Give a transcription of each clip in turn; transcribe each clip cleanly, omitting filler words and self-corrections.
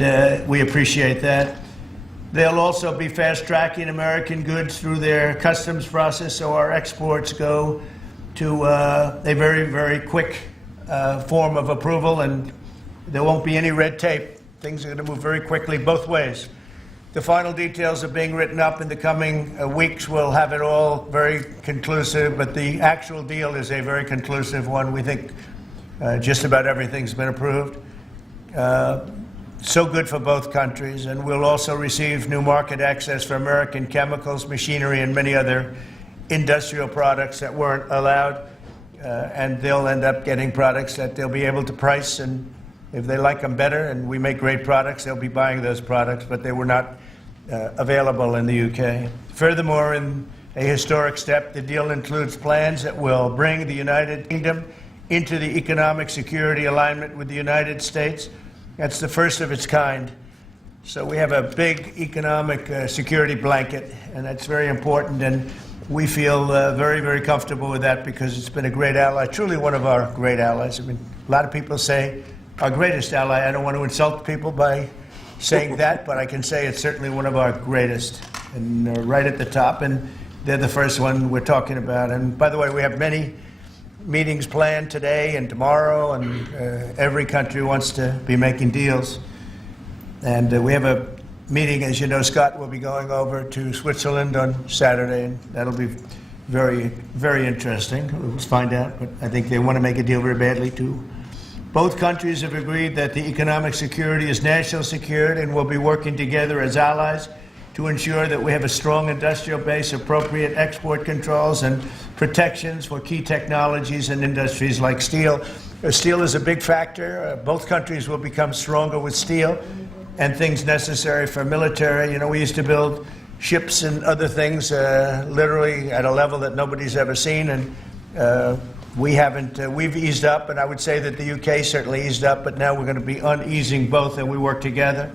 We appreciate that. They'll also be fast-tracking American goods through their customs process, so our exports go to a very, very quick form of approval, and there won't be any red tape. Things are going to move very quickly both ways. The final details are being written up in the coming weeks. We'll have it all very conclusive, but the actual deal is a very conclusive one. We think just about everything's been approved. So good for both countries, and we'll also receive new market access for American chemicals, machinery, and many other industrial products that weren't allowed, and they'll end up getting products that they'll be able to price, and if they like them better and we make great products, they'll be buying those products, but they were not available in the UK. Furthermore, in a historic step, the deal includes plans that will bring the United Kingdom into the economic security alignment with the United States. That's the first of its kind. So we have a big economic security blanket, and that's very important, and we feel very, very comfortable with that because it's been a great ally, truly one of our great allies. I mean, a lot of people say our greatest ally. I don't want to insult people by saying that, but I can say it's certainly one of our greatest, and right at the top, and they're the first one we're talking about. And by the way, we have many meetings planned today and tomorrow, and every country wants to be making deals. And we have a meeting, as you know, Scott will be going over to Switzerland on Saturday, and that'll be very, very interesting. Let's find out, but I think they want to make a deal very badly, too. Both countries have agreed that the economic security is national security and will be working together as allies to ensure that we have a strong industrial base, appropriate export controls, and protections for key technologies and industries like steel. Steel is a big factor. Both countries will become stronger with steel and things necessary for military. You know, we used to build ships and other things literally at a level that nobody's ever seen, and we haven't. We've eased up, and I would say that the UK certainly eased up, but now we're going to be uneasing both, and we work together.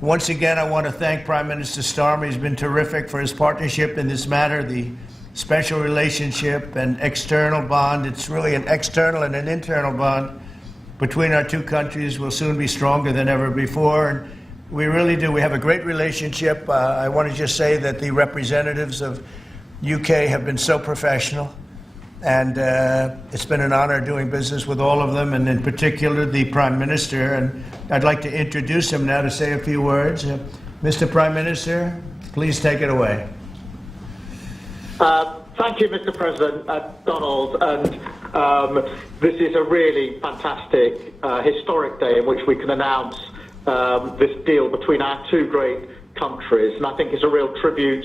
Once again, I want to thank Prime Minister Starmer. He's been terrific for his partnership in this matter, the special relationship and external bond. It's really an external and an internal bond between our two countries will soon be stronger than ever before. And we really do. We have a great relationship. I want to just say that the representatives of UK have been so professional, and it's been an honor doing business with all of them, and in particular the Prime Minister. And I'd like to introduce him now to say a few words. Mr. Prime Minister, please take it away. Thank you, Mr. President, Donald. And this is a really fantastic, historic day in which we can announce this deal between our two great countries. And I think it's a real tribute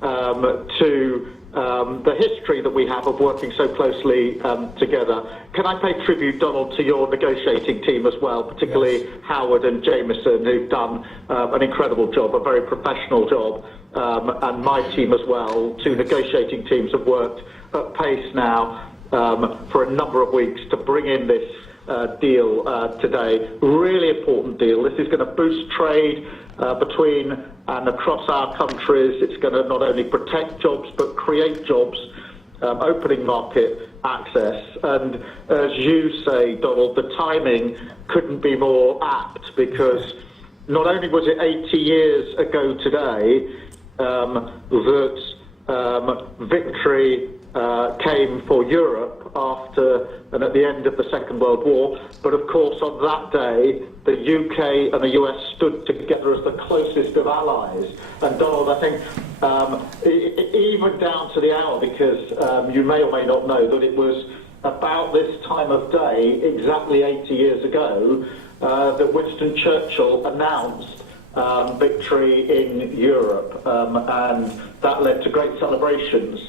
to the history that we have of working so closely together. Can I pay tribute, Donald, to your negotiating team as well, particularly yes, Howard and Jameson, who've done an incredible job, a very professional job, and my team as well. Two negotiating teams have worked at pace now for a number of weeks to bring in this deal today. Really important deal. This is going to boost trade between and across our countries. It's going to not only protect jobs but create jobs, opening market access. And as you say, Donald, the timing couldn't be more apt, because not only was it 80 years ago today that victory came for Europe after and at the end of the Second World War, but of course on that day the UK and the US stood together as the closest of allies. And Donald, I think even down to the hour, because you may or may not know that it was about this time of day, exactly 80 years ago, that Winston Churchill announced victory in Europe, and that led to great celebrations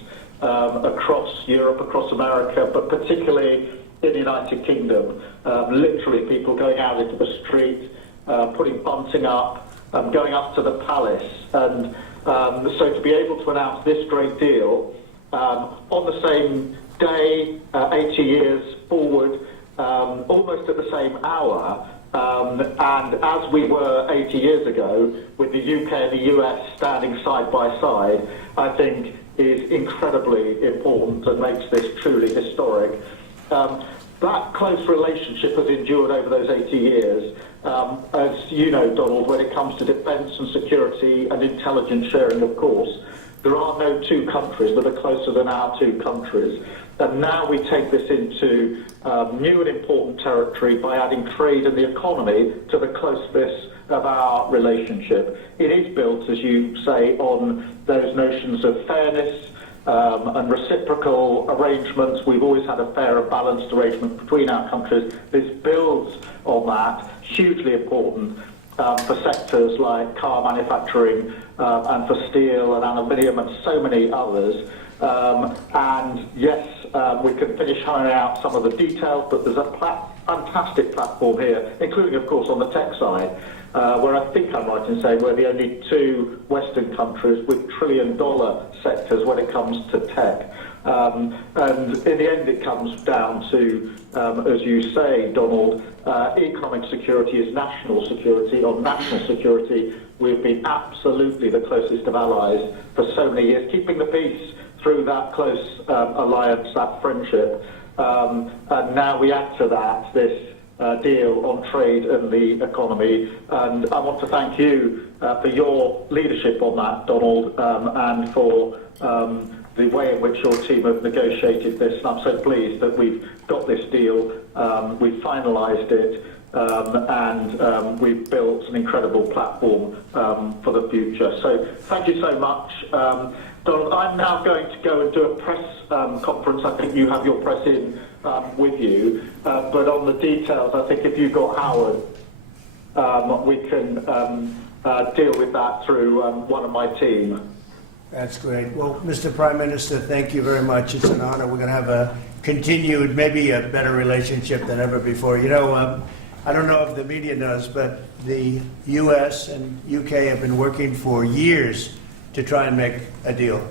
across Europe, across America, but particularly in the United Kingdom. Literally people going out into the street, putting bunting up, going up to the palace. And so to be able to announce this great deal on the same day, 80 years forward, almost at the same hour, and as we were 80 years ago, with the UK and the US standing side by side, I think is incredibly important and makes this truly historic. That close relationship has endured over those 80 years, As you know, Donald, when it comes to defence and security and intelligence sharing, of course, there are no two countries that are closer than our two countries. And now we take this into new and important territory by adding trade and the economy to the closeness of our relationship. It is built, as you say, on those notions of fairness and reciprocal arrangements. We've always had a fair and balanced arrangement between our countries. This builds on that, hugely important for sectors like car manufacturing and for steel and aluminium and so many others. And yes, we can finish ironing out some of the details, but there's a fantastic platform here, including, of course, on the tech side, where I think I'm right in saying we're the only two Western countries with trillion-dollar sectors when it comes to tech. And in the end, it comes down to, as you say, Donald, economic security is national security. On national security, we've been absolutely the closest of allies for so many years, keeping the peace through that close alliance, that friendship. And now we add to that this deal on trade and the economy. And I want to thank you for your leadership on that, Donald, and for the way in which your team have negotiated this. And I'm so pleased that we've got this deal, we've finalised it, and we've built an incredible platform for the future. So thank you so much. Donald, I'm now going to go and do a press conference. I think you have your press in with you. But on the details, I think if you've got Howard, we can deal with that through one of my team. That's great. Well, Mr. Prime Minister, thank you very much. It's an honor. We're going to have a continued, maybe a better relationship than ever before. You know, I don't know if the media knows, but the U.S. and U.K. have been working for years to try and make a deal.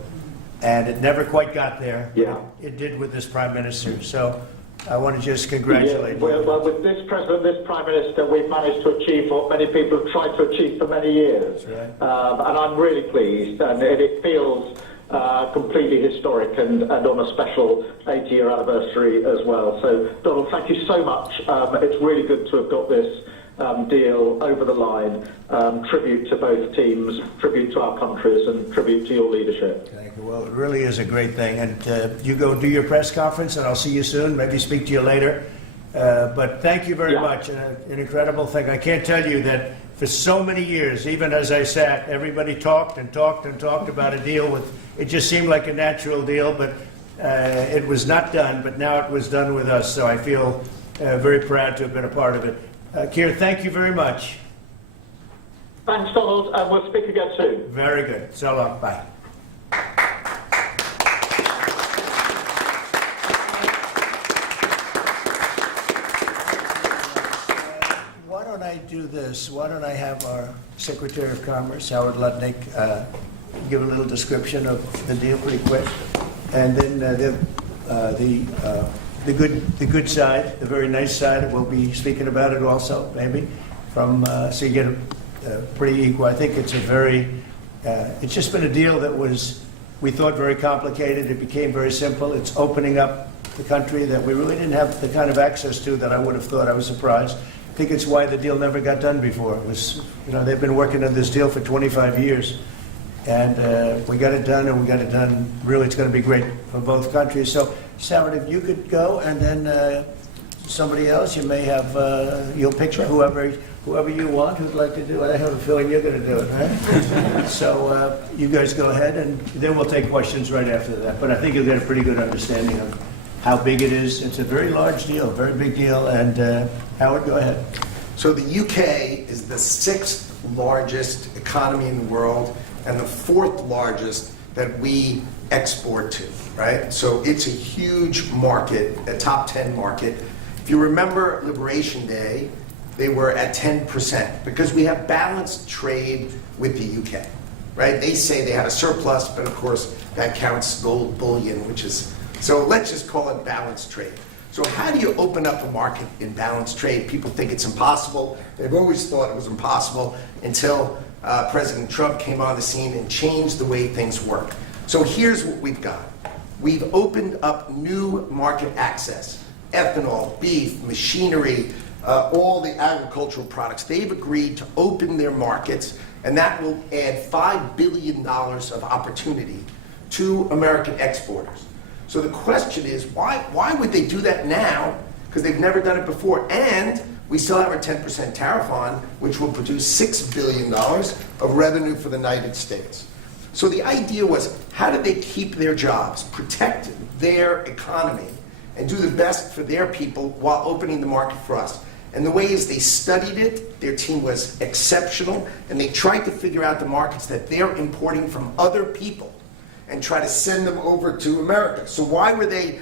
And it never quite got there. Yeah. It did with this Prime Minister. So I want to just congratulate you. Well, with this President, this Prime Minister, we've managed to achieve what many people have tried to achieve for many years. That's right. And I'm really pleased, and it feels completely historic and on a special 80-year anniversary as well. So, Donald, thank you so much. It's really good to have got this deal over the line. Tribute to both teams, tribute to our countries, and tribute to your leadership. Thank you. Well, it really is a great thing. And you go do your press conference, and I'll see you soon. Maybe speak to you later. But thank you very much. An incredible thing. I can't tell you that for so many years, even as I sat, everybody talked and talked and talked about a deal with. It just seemed like a natural deal, but it was not done. But now it was done with us. So I feel very proud to have been a part of it. Keir, thank you very much. Thanks, Donald, and we'll speak again soon. Very good. So long. Bye. Why don't I do this? Why don't I have our Secretary of Commerce, Howard Lutnick, give a little description of the deal pretty quick, and then the good side, the very nice side, we'll be speaking about it also, maybe, from so you get a pretty equal. I think it's a very, it's just been a deal that was, we thought, very complicated. It became very simple. It's opening up the country that we really didn't have the kind of access to that I would have thought. I was surprised. I think it's why the deal never got done before. It was, you know, they've been working on this deal for 25 years. And we got it done, and we got it done. Really, it's going to be great for both countries. So, Howard, if you could go, and then somebody else, you may have, you'll pick whoever you want who'd like to do it. I have a feeling you're going to do it, right? So you guys go ahead, and then we'll take questions right after that. But I think you'll get a pretty good understanding of how big it is. It's a very large deal, very big deal. And Howard, go ahead. So the UK is the 6th largest economy in the world and the 4th largest that we export to, right? So it's a huge market, a top 10 market. If you remember Liberation Day, they were at 10% because we have balanced trade with the UK, right? They say they had a surplus, but of course that counts gold bullion, which is, so let's just call it balanced trade. So how do you open up a market in balanced trade? People think it's impossible. They've always thought it was impossible until President Trump came on the scene and changed the way things work. So here's what we've got. We've opened up new market access: ethanol, beef, machinery, all the agricultural products. They've agreed to open their markets, and that will add $5 billion of opportunity to American exporters. So the question is, why would they do that now? Because they've never done it before. And we still have our 10% tariff on, which will produce $6 billion of revenue for the United States. So the idea was, how do they keep their jobs, protect their economy, and do the best for their people while opening the market for us? And the way is they studied it, their team was exceptional, and they tried to figure out the markets that they're importing from other people and try to send them over to America. So why were they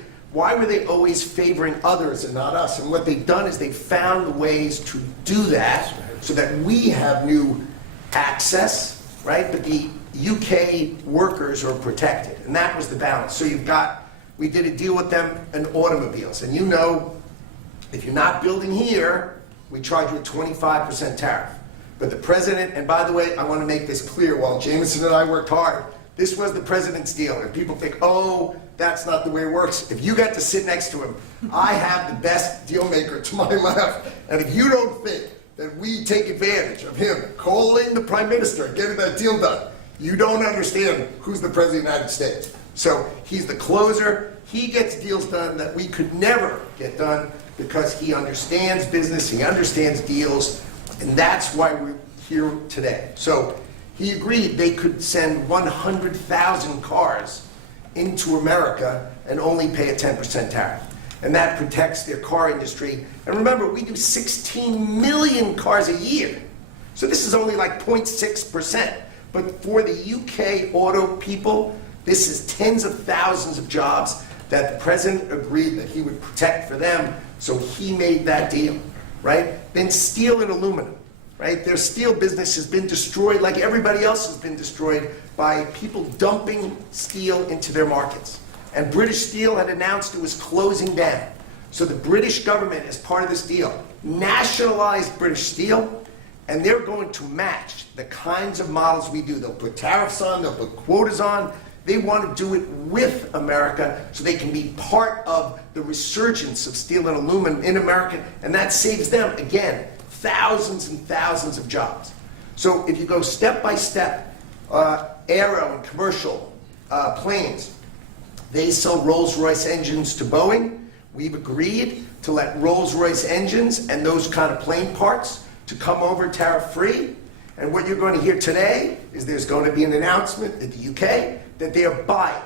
always favoring others and not us? And what they've done is they've found the ways to do that so that we have new access, right? But the UK workers are protected, and that was the balance. So we did a deal with them in automobiles, and you know, if you're not building here, we charge you a 25% tariff. But the president, and by the way, I want to make this clear, while Jameson and I worked hard, this was the president's deal. And people think, oh, that's not the way it works. If you got to sit next to him, I have the best deal maker to my left. And if you don't think that we take advantage of him calling the prime minister and getting that deal done, you don't understand who's the president of the United States. So he's the closer. He gets deals done that we could never get done because he understands business, he understands deals, and that's why we're here today. So he agreed they could send 100,000 cars into America and only pay a 10% tariff. And that protects their car industry. And remember, we do 16 million cars a year. So this is only like 0.6%. But for the UK auto people, this is tens of thousands of jobs that the president agreed that he would protect for them. So he made that deal, right? Then steel and aluminum. Right? Their steel business has been destroyed like everybody else has been destroyed by people dumping steel into their markets. And British Steel had announced it was closing down. So the British government, as part of this deal, nationalized British Steel, and they're going to match the kinds of models we do. They'll put tariffs on, they'll put quotas on. They want to do it with America so they can be part of the resurgence of steel and aluminum in America, and that saves them, again, thousands and thousands of jobs. So if you go step by step, aero and commercial planes, they sell Rolls-Royce engines to Boeing. We've agreed to let Rolls-Royce engines and those kind of plane parts to come over tariff-free. And what you're going to hear today is there's going to be an announcement in the UK that they are buying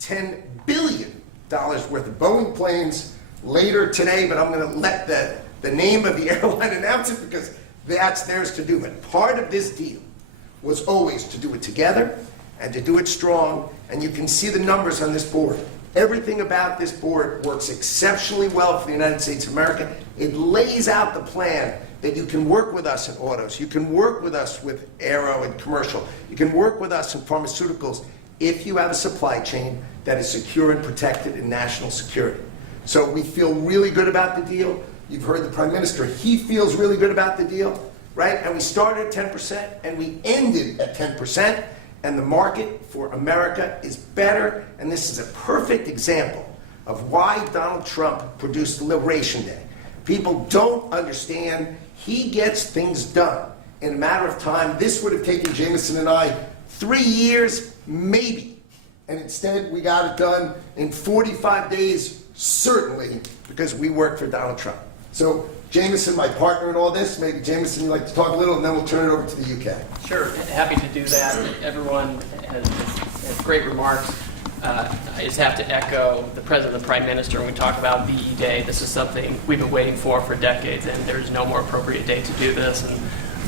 $10 billion worth of Boeing planes later today, but I'm going to let the name of the airline announce it because that's theirs to do. But part of this deal was always to do it together and to do it strong, and you can see the numbers on this board. Everything about this board works exceptionally well for the United States of America. It lays out the plan that you can work with us in autos, you can work with us with aero and commercial, you can work with us in pharmaceuticals if you have a supply chain that is secure and protected in national security. So we feel really good about the deal. You've heard the Prime Minister, he feels really good about the deal, right? And we started at 10% and we ended at 10%, and the market for America is better, and this is a perfect example of why Donald Trump produced Liberation Day. People don't understand he gets things done in a matter of time. This would have taken Jameson and I 3 years, maybe. And instead, we got it done in 45 days, certainly, because we worked for Donald Trump. So, Jameson, my partner in all this, maybe Jameson, you'd like to talk a little, and then we'll turn it over to the UK. Sure, happy to do that. Everyone has great remarks. I just have to echo the President and the Prime Minister when we talk about VE Day. This is something we've been waiting for decades, and there's no more appropriate day to do this. And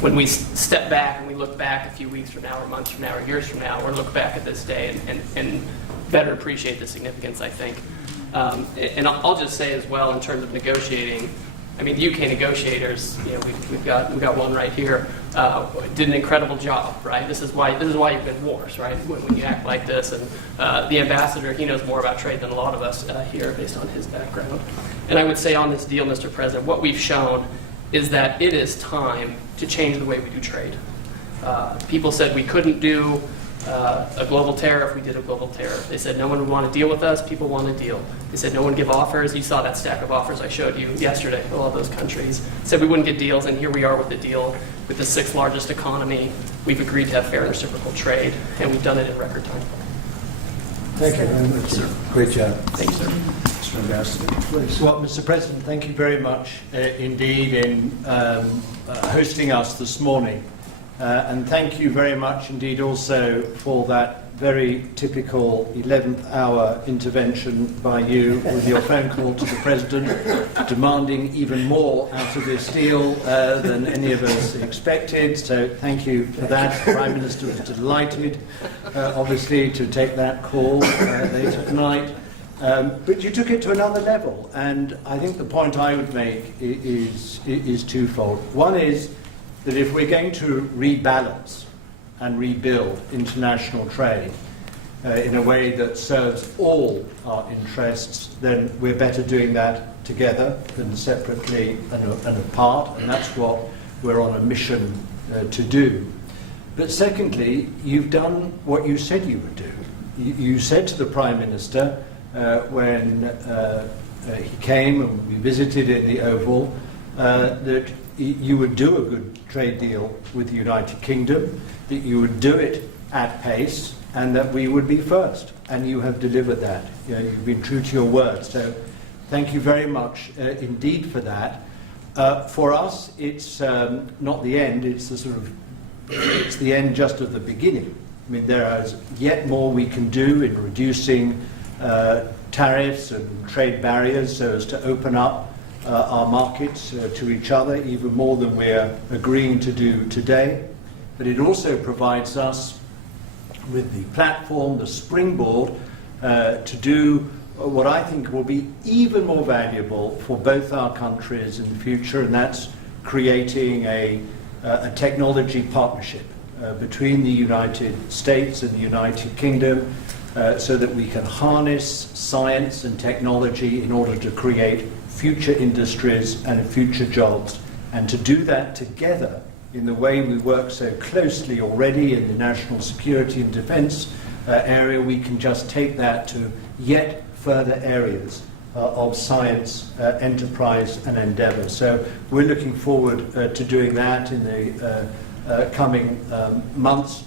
when we step back and we look back a few weeks from now, or months from now, or years from now, we'll look back at this day and better appreciate the significance, I think. And I'll just say as well, in terms of negotiating, I mean, the UK negotiators, you know, we've got one right here, did an incredible job, right? This is why you win wars, right? When you act like this, and the ambassador, he knows more about trade than a lot of us here, based on his background. And I would say on this deal, Mr. President, what we've shown is that it is time to change the way we do trade. People said we couldn't do a global tariff, we did a global tariff. They said no one would want to deal with us, people want to deal. They said no one give offers. You saw that stack of offers I showed you yesterday, all of those countries. Said we wouldn't get deals, and here we are with the deal with the 6th largest economy. We've agreed to have fair and reciprocal trade, and we've done it in record time. Thank you very much, sir. Great job. Thank you, sir. Mr. Ambassador, please. Well, Mr. President, thank you very much indeed in hosting us this morning. And thank you very much indeed also for that very typical 11th hour intervention by you with your phone call to the President, demanding even more out of this deal than any of us expected. So thank you for that. The Prime Minister was delighted, obviously, to take that call later tonight. But you took it to another level, and I think the point I would make is twofold. One is that if we're going to rebalance and rebuild international trade in a way that serves all our interests, then we're better doing that together than separately and apart, and that's what we're on a mission to do. But secondly, you've done what you said you would do. You said to the Prime Minister when he came and we visited in the Oval that you would do a good trade deal with the United Kingdom, that you would do it at pace, and that we would be first. And you have delivered that. You've been true to your word. So thank you very much indeed for that. For us, it's not the end. It's it's the end just of the beginning. I mean, there is yet more we can do in reducing tariffs and trade barriers so as to open up our markets to each other even more than we're agreeing to do today. But it also provides us with the platform, the springboard, to do what I think will be even more valuable for both our countries in the future, and that's creating a technology partnership between the United States and the United Kingdom so that we can harness science and technology in order to create future industries and future jobs, and to do that together in the way we work so closely already in the national security and defence area. We can just take that to yet further areas of science, enterprise and endeavour. So we're looking forward to doing that in the coming months.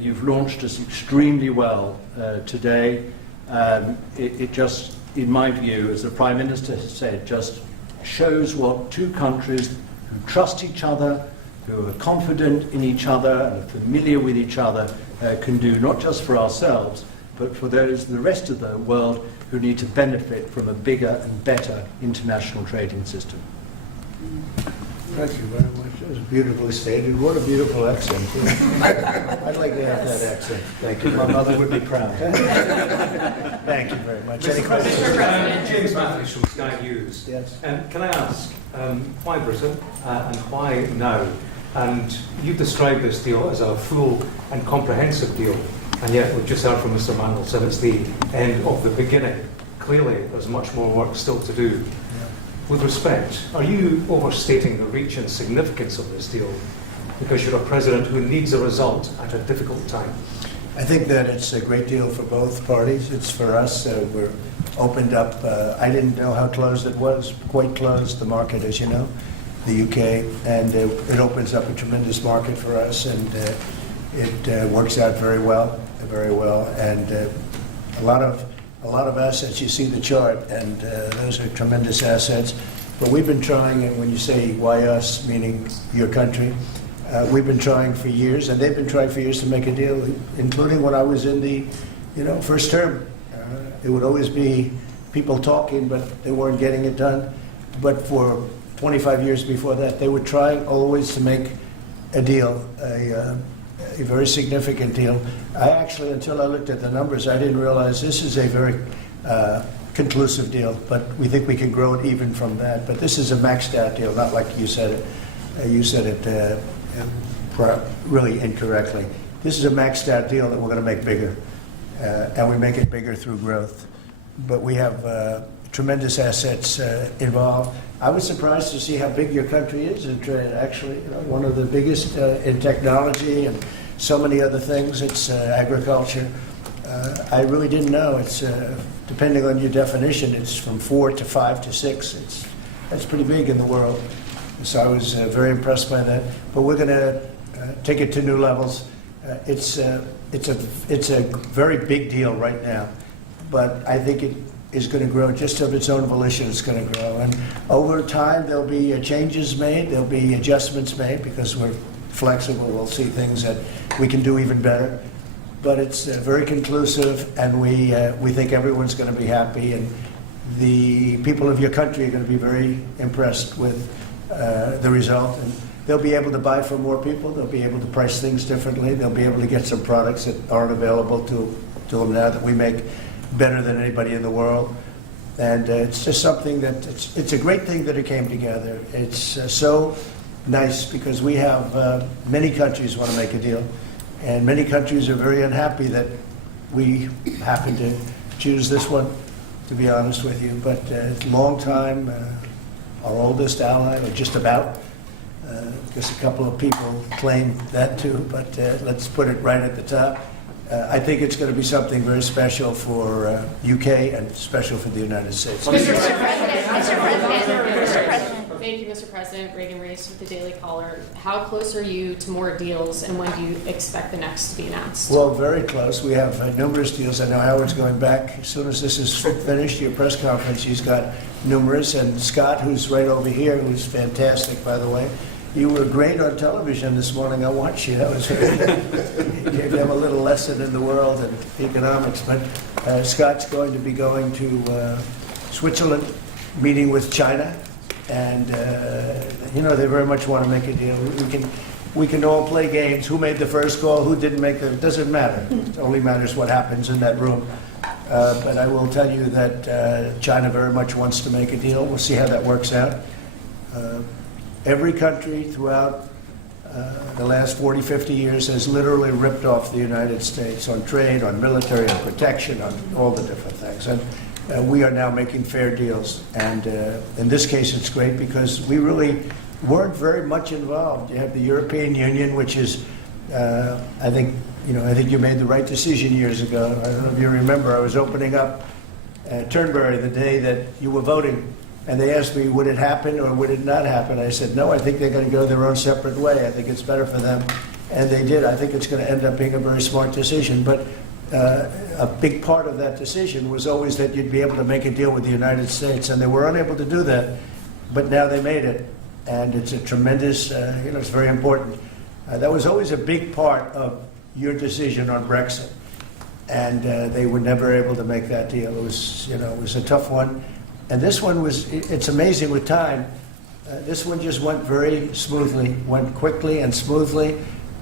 You've launched us extremely well today. It just, in my view, as the Prime Minister has said, just shows what two countries who trust each other, who are confident in each other and are familiar with each other can do, not just for ourselves, but for those the rest of the world who need to benefit from a bigger and better international trading system. Thank you very much. That was beautifully stated. What a beautiful accent. I'd like to have that accent. Thank you. My mother would be proud. Thank you very much. Mr. Any questions? President, James Matthews from Sky News. Yes. Can I ask, why Britain and why now? And you've described this deal as a full and comprehensive deal, and yet we've just heard from Mr. Mandelson it's the end of the beginning. Clearly, there's much more work still to do. With respect, are you overstating the reach and significance of this deal because you're a president who needs a result at a difficult time? I think that it's a great deal for both parties. It's for us. We're opened up. I didn't know how closed it was. Quite closed, the market, as you know, the UK, and it opens up a tremendous market for us, and it works out very well, and a lot of assets. You see the chart, and those are tremendous assets. But we've been trying, and when you say why us, meaning your country, we've been trying for years, and they've been trying for years to make a deal, including when I was in the, first term. It would always be people talking, but they weren't getting it done. But for 25 years before that, they were trying always to make a deal, a very significant deal. I actually, until I looked at the numbers, I didn't realize this is a very conclusive deal, but we think we can grow it even from that. But this is a maxed out deal, not like you said it. You said it really incorrectly. This is a maxed out deal that we're going to make bigger, and we make it bigger through growth. But we have tremendous assets involved. I was surprised to see how big your country is in trade, actually. One of the biggest in technology and so many other things. It's agriculture. I really didn't know. It's depending on your definition, it's from 4 to 5 to 6. That's pretty big in the world. So I was very impressed by that. But we're going to take it to new levels. It's a very big deal right now, but I think it is going to grow just of its own volition. It's going to grow, and over time there'll be changes made, there'll be adjustments made because we're flexible. We'll see things that we can do even better. But it's very conclusive, and we think everyone's going to be happy, and the people of your country are going to be very impressed with the result. And they'll be able to buy from more people. They'll be able to price things differently. They'll be able to get some products that aren't available to them now that we make better than anybody in the world. And it's just something that it's a great thing that it came together. It's so nice because we have many countries want to make a deal. And many countries are very unhappy that we happen to choose this one, to be honest with you. But it's a long time, our oldest ally, or just about. Because a couple of people claim that too, but let's put it right at the top. I think it's going to be something very special for UK and special for the United States. Mr. President. Thank you, Mr. President. Reagan Reese with the Daily Caller. How close are you to more deals, and when do you expect the next to be announced? Well, very close. We have numerous deals. I know Howard's going back. As soon as this is finished, your press conference, he's got numerous. And Scott, who's right over here, who's fantastic, by the way. You were great on television this morning. I watched you. That was very good. You gave them a little lesson in the world and economics. But Scott's going to be going to Switzerland, meeting with China. And, they very much want to make a deal. We can all play games. Who made the first call? Who didn't make it? It doesn't matter. It only matters what happens in that room. But I will tell you that China very much wants to make a deal. We'll see how that works out. Every country throughout the last 40, 50 years has literally ripped off the United States on trade, on military, on protection, on all the different things. And we are now making fair deals. And in this case, it's great because we really weren't very much involved. You have the European Union, which is, I think you made the right decision years ago. I don't know if you remember, I was opening up Turnberry the day that you were voting. And they asked me, would it happen or would it not happen? I said, no, I think they're going to go their own separate way. I think it's better for them. And they did. I think it's going to end up being a very smart decision. But a big part of that decision was always that you'd be able to make a deal with the United States. And they were unable to do that. But now they made it. And it's a tremendous, it's very important. That was always a big part of your decision on Brexit. And they were never able to make that deal. It was a tough one. And this one it's amazing with time. This one just went very smoothly, went quickly and smoothly,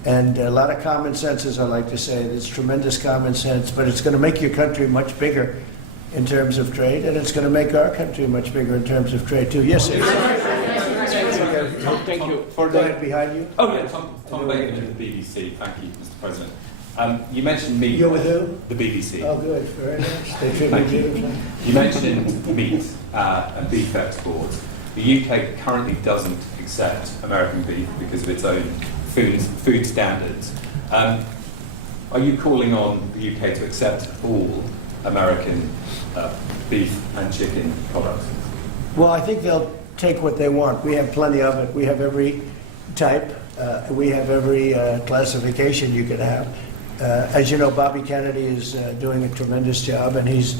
and a lot of common sense, as I like to say. There's tremendous common sense, but it's going to make your country much bigger in terms of trade, and it's going to make our country much bigger in terms of trade, too. Yes, sir. Thank you. Go ahead, behind you. Oh, yeah, Tom Bacon of the BBC. Thank you, Mr. President. You mentioned meat. You're with who? The BBC. Oh, good. Very nice. They Thank tribute you. You mentioned meat and beef exports. The UK currently doesn't accept American beef because of its own food standards. Are you calling on the UK to accept all American beef and chicken products? Well, I think they'll take what they want. We have plenty of it. We have every type. We have every classification you could have. As you know, Bobby Kennedy is doing a tremendous job, and he's,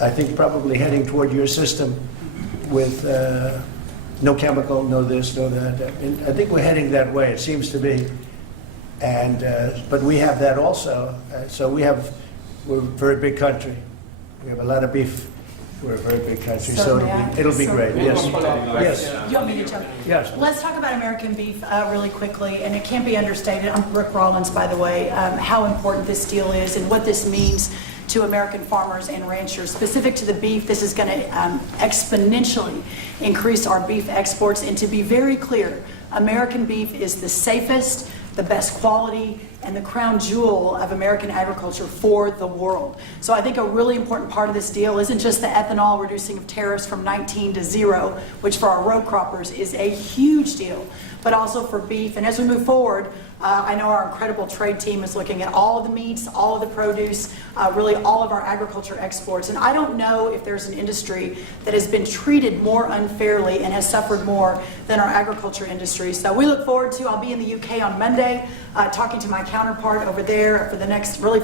I think, probably heading toward your system with no chemical, no this, no that. I think we're heading that way, it seems to be. And but we have that also. So we're a very big country. We have a lot of beef. We're a very big country, so it'll be great. Yes. Yes. You want me to jump? Yes. Let's talk about American beef really quickly, and it can't be understated. I'm Rick Rollins, by the way, how important this deal is and what this means to American farmers and ranchers. Specific to the beef, this is going to exponentially increase our beef exports. And to be very clear, American beef is the safest, the best quality, and the crown jewel of American agriculture for the world. So I think a really important part of this deal isn't just the ethanol reducing of tariffs from 19 to 0, which for our row croppers is a huge deal, but also for beef. And as we move forward, I know our incredible trade team is looking at all of the meats, all of the produce, really all of our agriculture exports. And I don't know if there's an industry that has been treated more unfairly and has suffered more than our agriculture industry. So we look forward to, I'll be in the UK on Monday, talking to my counterpart over there for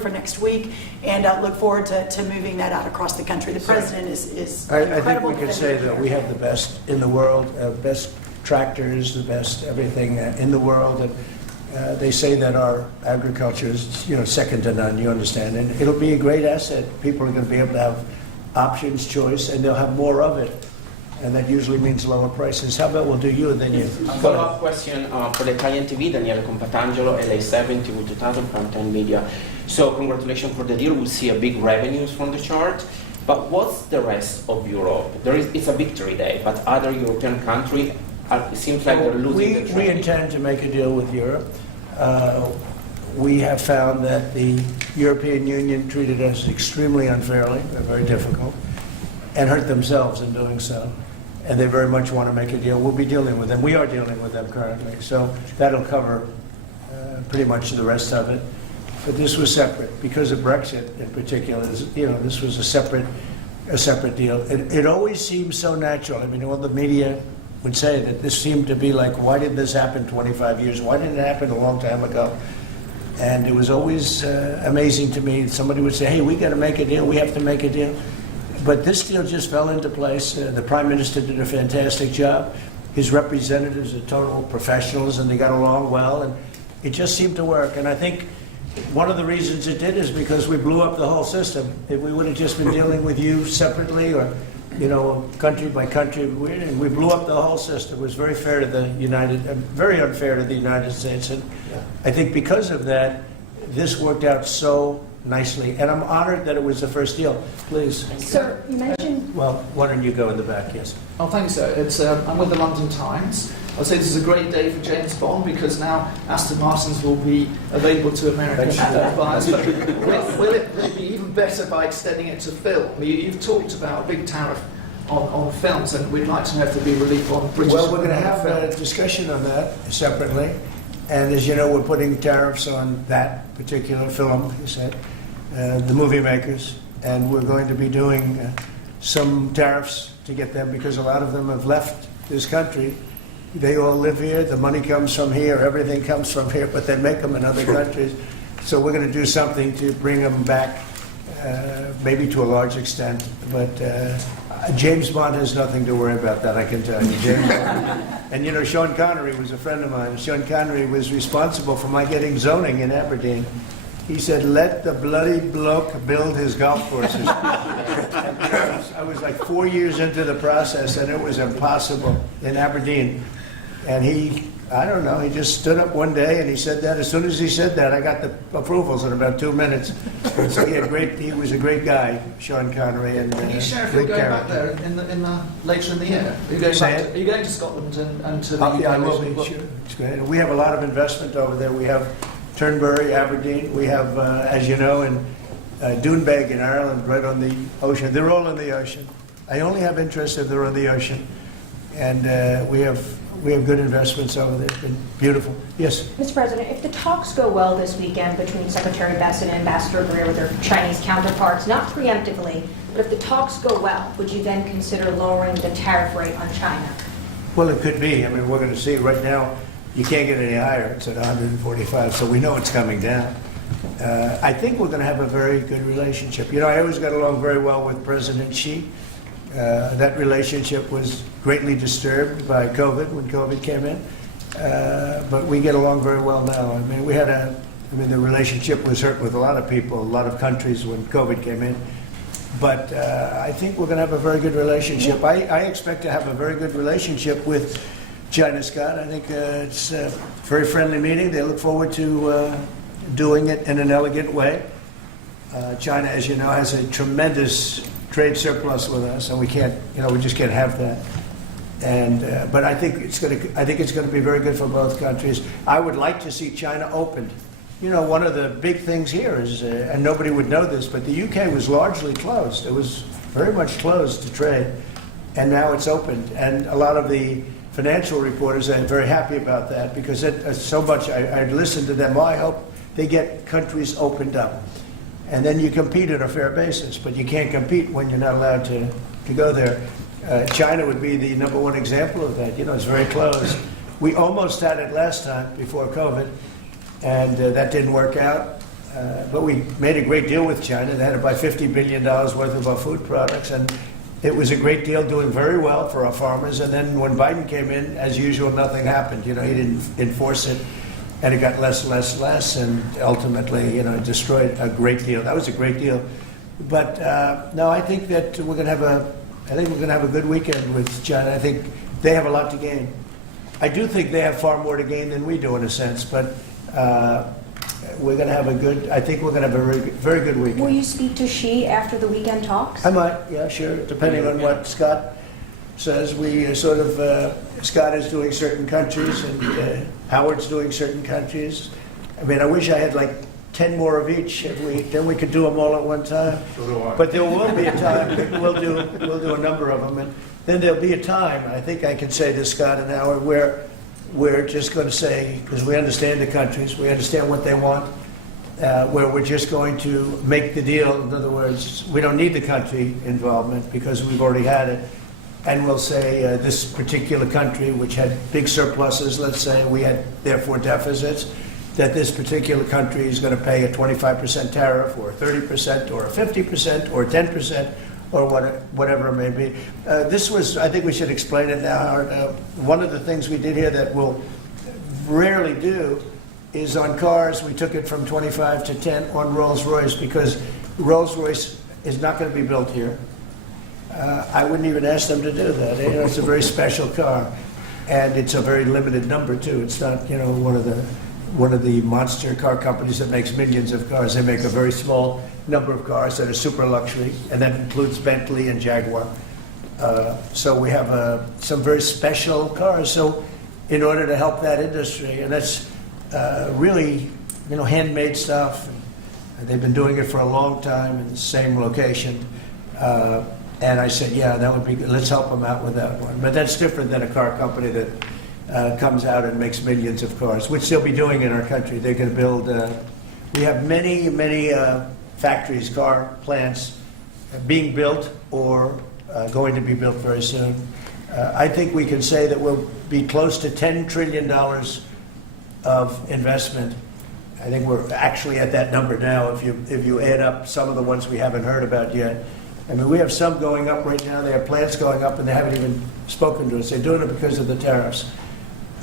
next week, and look forward to moving that out across the country. The president is I think incredible. we can say that we have the best in the world, best tractors, the best everything in the world. And they say that our agriculture is, second to none, you understand. And it'll be a great asset. People are going to be able to have options, choice, and they'll have more of it. And that usually means lower prices. How about we'll do you and then you? A follow-up question for the Italian TV, Daniele Compatangelo, LA70 with 2000 from 10 Media. So congratulations for the deal. We'll see a big revenues from the chart. But what's the rest of Europe? It's a victory day, but other European countries, it seems like they're losing the trade. We intend to make a deal with Europe. We have found that the European Union treated us extremely unfairly, very difficult, and hurt themselves in doing so. And they very much want to make a deal. We'll be dealing with them. We are dealing with them currently. So that'll cover pretty much the rest of it. But this was separate because of Brexit in particular. This was a separate deal. It always seems so natural. I mean, all the media would say that this seemed to be like, why did this happen 25 years? Why didn't it happen a long time ago? And it was always amazing to me. Somebody would say, hey, we got to make a deal. We have to make a deal. But this deal just fell into place. The Prime Minister did a fantastic job. His representatives are total professionals, and they got along well. And it just seemed to work. And I think one of the reasons it did is because we blew up the whole system. If we would have just been dealing with you separately or, country by country, we blew up the whole system. It was very fair to very unfair to the United States. And I think because of that, this worked out so nicely. And I'm honored that it was the first deal. Please. Sir, you mentioned... Well, why don't you go in the back, yes. Oh, thanks, sir. I'm with the London Times. I'd say this is a great day for James Bond because now Aston Martins will be available to American buyers. Will it be even better by extending it to film? You've talked about a big tariff on films, and we'd like to know if there'll be relief on British. Well, we're going to have a discussion on that separately. And as you know, we're putting tariffs on that particular film, you said, the movie makers. And we're going to be doing some tariffs to get them because a lot of them have left this country. They all live here. The money comes from here. Everything comes from here, but they make them in other countries. So we're going to do something to bring them back, maybe to a large extent. But James Bond has nothing to worry about that, I can tell you. James Bond. And Sean Connery was a friend of mine. Sean Connery was responsible for my getting zoning in Aberdeen. He said, let the bloody bloke build his golf courses. I was like 4 years into the process, and it was impossible in Aberdeen. And he just stood up one day and he said that. As soon as he said that, I got the approvals in about 2 minutes. So he was a great guy, Sean Connery. And can you share if you're going back there later in the year? Are you going to Scotland and to the UK? Yeah, I will be, sure. It's great. We have a lot of investment over there. We have Turnberry, Aberdeen. We have, as you know, in Doonbeg in Ireland, right on the ocean. They're all in the ocean. I only have interest if they're on the ocean. And we have good investments over there. It's been beautiful. Yes? Mr. President, if the talks go well this weekend between Secretary Bessent and Ambassador Greer with their Chinese counterparts, not preemptively, but if the talks go well, would you then consider lowering the tariff rate on China? Well, it could be. I mean, we're going to see. Right now, you can't get any higher. It's at 145, so we know it's coming down. I think we're going to have a very good relationship. I always got along very well with President Xi. That relationship was greatly disturbed by COVID when COVID came in, but we get along very well now. I mean, the relationship was hurt with a lot of people, a lot of countries when COVID came in, but I think we're going to have a very good relationship. I expect to have a very good relationship with China, Scott. I think it's a very friendly meeting. They look forward to doing it in an elegant way. China, as you know, has a tremendous trade surplus with us, and we just can't have that. And but I think it's going to be very good for both countries. I would like to see China opened. One of the big things here is, and nobody would know this, but the UK was largely closed. It was very much closed to trade, and now it's opened. And a lot of the financial reporters, I'm very happy about that because so much, I'd listened to them. Well, I hope they get countries opened up. And then you compete on a fair basis, but you can't compete when you're not allowed to go there. China would be the number one example of that. You know, it's very close. We almost had it last time before COVID, and that didn't work out. But we made a great deal with China. They had to buy $50 billion worth of our food products, and it was a great deal, doing very well for our farmers. And then when Biden came in, as usual, nothing happened. You know, he didn't enforce it. And it got less, and ultimately, you know, destroyed a great deal. That was a great deal. But no, I think that we're going to have a good weekend with China. I think they have a lot to gain. I do think they have far more to gain than we do in a sense, but we're going to have I think we're going to have a very, very good weekend. Will you speak to Xi after the weekend talks? I might, yeah, sure, depending on what Scott says. We sort of, Scott is doing certain countries and Howard's doing certain countries. I mean, I wish I had like 10 more of each. Then we could do them all at one time. But there will be a time, we'll do a number of them. And then there'll be a time, I think I can say to Scott and Howard, where we're just going to say, because we understand the countries, we understand what they want, where we're just going to make the deal. In other words, we don't need the country involvement because we've already had it. And we'll say this particular country, which had big surpluses, let's say, we had therefore deficits, that this particular country is going to pay a 25% tariff or 30% or a 50% or 10% or whatever it may be. I think we should explain it now, Howard. One of the things we did here that we'll rarely do is on cars, we took it from 25 to 10 on Rolls-Royce because Rolls-Royce is not going to be built here. I wouldn't even ask them to do that. You know, it's a very special car, and it's a very limited number too. It's not, you know, one of the monster car companies that makes millions of cars. They make a very small number of cars that are super luxury, and that includes Bentley and Jaguar. So we have some very special cars. So in order to help that industry, and that's really, you know, handmade stuff. And they've been doing it for a long time in the same location. And I said, yeah, that would be good. Let's help them out with that one. But that's different than a car company that comes out and makes millions of cars, which they'll be doing in our country. They're going to build, we have many factories, car plants being built or going to be built very soon. I think we can say that we'll be close to $10 trillion of investment. I think we're actually at that number now if you add up some of the ones we haven't heard about yet. I mean, we have some going up right now. They have plants going up, and they haven't even spoken to us. They're doing it because of the tariffs.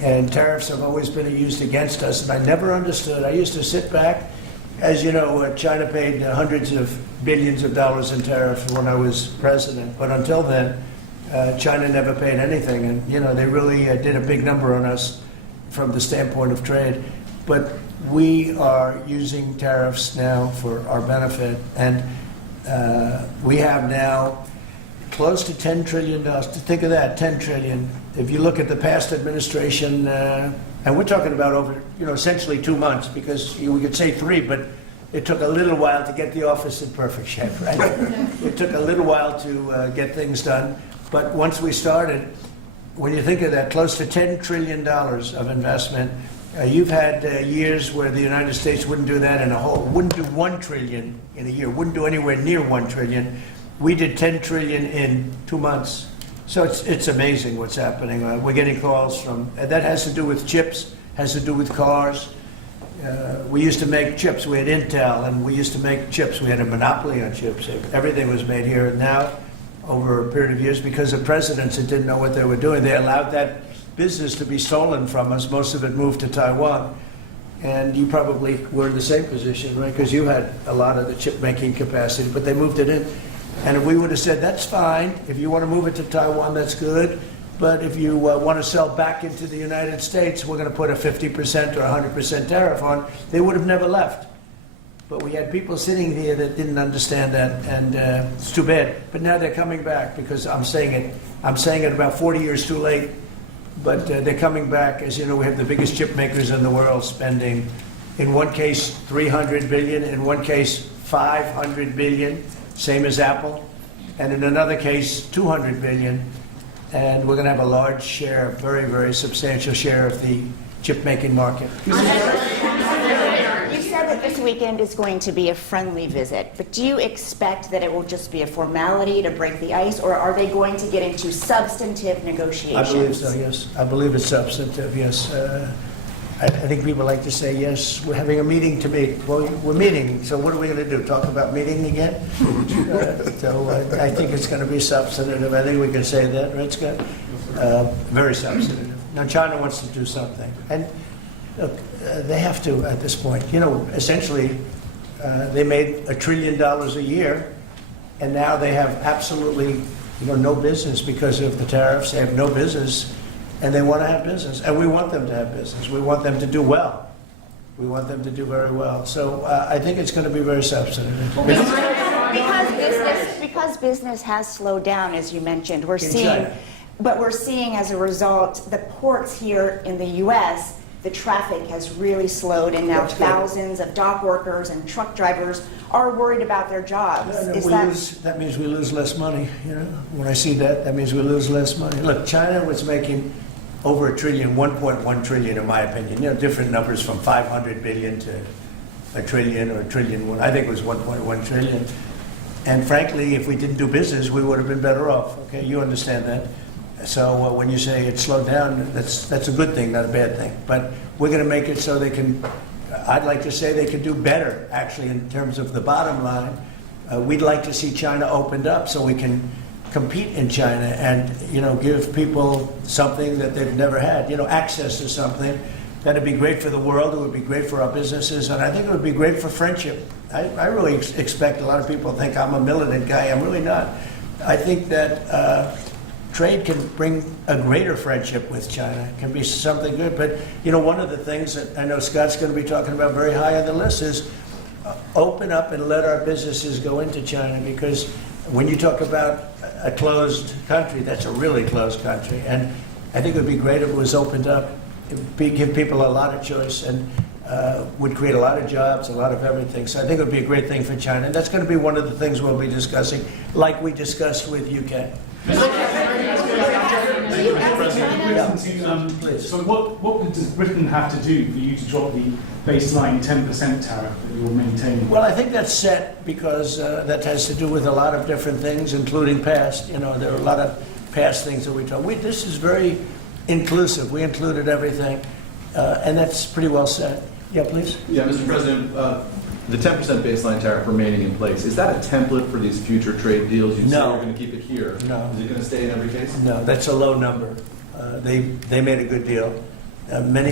And tariffs have always been used against us, and I never understood. I used to sit back. As you know, China paid hundreds of billions of dollars in tariffs when I was president. But until then, China never paid anything. And, you know, they really did a big number on us from the standpoint of trade. But we are using tariffs now for our benefit. And we have now close to $10 trillion. Think of that, $10 trillion. If you look at the past administration, and we're talking about over, you know, essentially 2 months, because we could say 3, but it took a little while to get the office in perfect shape, right? It took a little while to get things done. But once we started, when you think of that, close to $10 trillion of investment, you've had years where the United States wouldn't do that wouldn't do $1 trillion in a year, wouldn't do anywhere near $1 trillion. We did $10 trillion in 2 months. So it's amazing what's happening. We're getting calls from, and that has to do with chips, has to do with cars. We used to make chips. We had Intel, and we used to make chips. We had a monopoly on chips. Everything was made here. And now, over a period of years, because of presidents that didn't know what they were doing, they allowed that business to be stolen from us. Most of it moved to Taiwan. And you probably were in the same position, right? Because you had a lot of the chip-making capacity, but they moved it in. And if we would have said, that's fine, if you want to move it to Taiwan, that's good, but if you want to sell back into the United States, we're going to put a 50% or 100% tariff on, they would have never left. But we had people sitting here that didn't understand that, and it's too bad. But now they're coming back, because I'm saying it about 40 years too late, but they're coming back. As you know, we have the biggest chip makers in the world spending, in one case, $300 billion, in one case, $500 billion, same as Apple, and in another case, $200 billion. and we're going to have a large share, very, very substantial share of the chip-making market. You said that this weekend is going to be a friendly visit, but do you expect that it will just be a formality to break the ice, or are they going to get into substantive negotiations? I believe so, yes. I believe it's substantive, yes. I think people like to say, yes, we're having a meeting to meet. Well, we're meeting, so what are we going to do? Talk about meeting again? So I think it's going to be substantive. I think we can say that, right, Scott? Very substantive. Now, China wants to do something. And look, they have to at this point. You know, essentially, they made $1 trillion a year, and now they have absolutely, no business because of the tariffs. They have no business. And they want to have business, and we want them to have business. We want them to do well. We want them to do very well. So I think it's going to be very substantive. Because business has slowed down, as you mentioned, we're seeing as a result, the ports here in the U.S., the traffic has really slowed, and now thousands of dock workers and truck drivers are worried about their jobs. That means we lose less money. When I see that, that means we lose less money. Look, China was making over $1 trillion, 1.1 trillion, in my opinion. Different numbers from 500 billion to $1 trillion or $1 trillion. I think it was 1.1 trillion. And frankly, if we didn't do business, we would have been better off. Okay, you understand that. So when you say it slowed down, that's a good thing, not a bad thing. But we're going to make it so they can. I'd like to say they can do better, actually, in terms of the bottom line. We'd like to see China opened up so we can compete in China and give people something that they've never had, access to something that'd be great for the world. It would be great for our businesses, and I think it would be great for friendship. I really expect a lot of people think I'm a militant guy. I'm really not. I think that trade can bring a greater friendship with China. It can be something good. But one of the things that I know Scott's going to be talking about very high on the list is open up and let our businesses go into China, because when you talk about a closed country, that's a really closed country. And I think it would be great if it was opened up. It would give people a lot of choice and would create a lot of jobs, a lot of everything. So I think it would be a great thing for China. And that's going to be one of the things we'll be discussing, like we discussed with UK. So what does Britain have to do for you to drop the baseline 10% tariff that you're maintaining? Well, I think that's set because that has to do with a lot of different things, including past. There are a lot of past things that we talk. This is very inclusive. We included everything, and that's pretty well set. Yeah, please. Yeah, Mr. President, the 10% baseline tariff remaining in place, is that a template for these future trade deals? You say you're going to keep it here. No. Is it going to stay in every case? No, that's a low number. They made a good deal.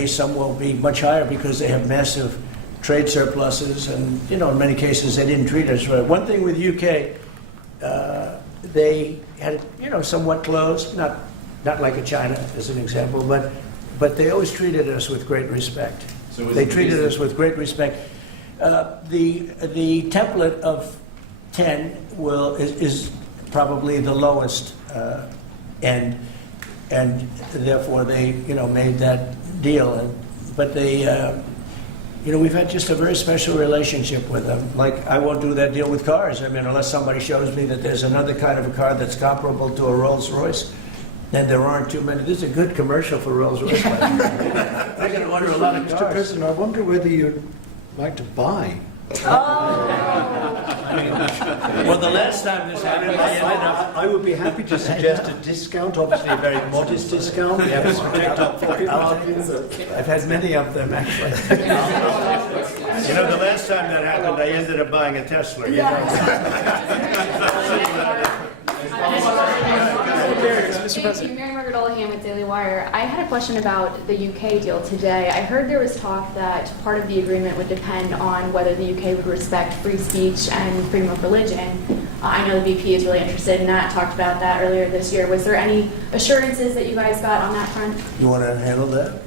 Some will be much higher because they have massive trade surpluses, and in many cases they didn't treat us right. One thing with UK, they had somewhat closed, not like a China as an example, but they always treated us with great respect. So they treated us with great respect. The template of 10 is probably the lowest end, and therefore they made that deal. But they we've had just a very special relationship with them. Like, I won't do that deal with cars. I mean, unless somebody shows me that there's another kind of a car that's comparable to a Rolls-Royce. And there aren't too many. This is a good commercial for Rolls-Royce. They're going to order a lot of cars. Mr. President, I wonder whether you'd like to buy. Well, the last time this happened, I would be happy to suggest a discount, obviously a very modest discount. We have to protect our pocket. I've had many of them, actually. The last time that happened, I ended up buying a Tesla. Thank you. Mary Margaret Olahan with Daily Wire. I had a question about the UK deal today. I heard there was talk that part of the agreement would depend on whether the UK would respect free speech and freedom of religion. I know the VP is really interested in that, talked about that earlier this year. Was there any assurances that you guys got on that front? You want to handle that?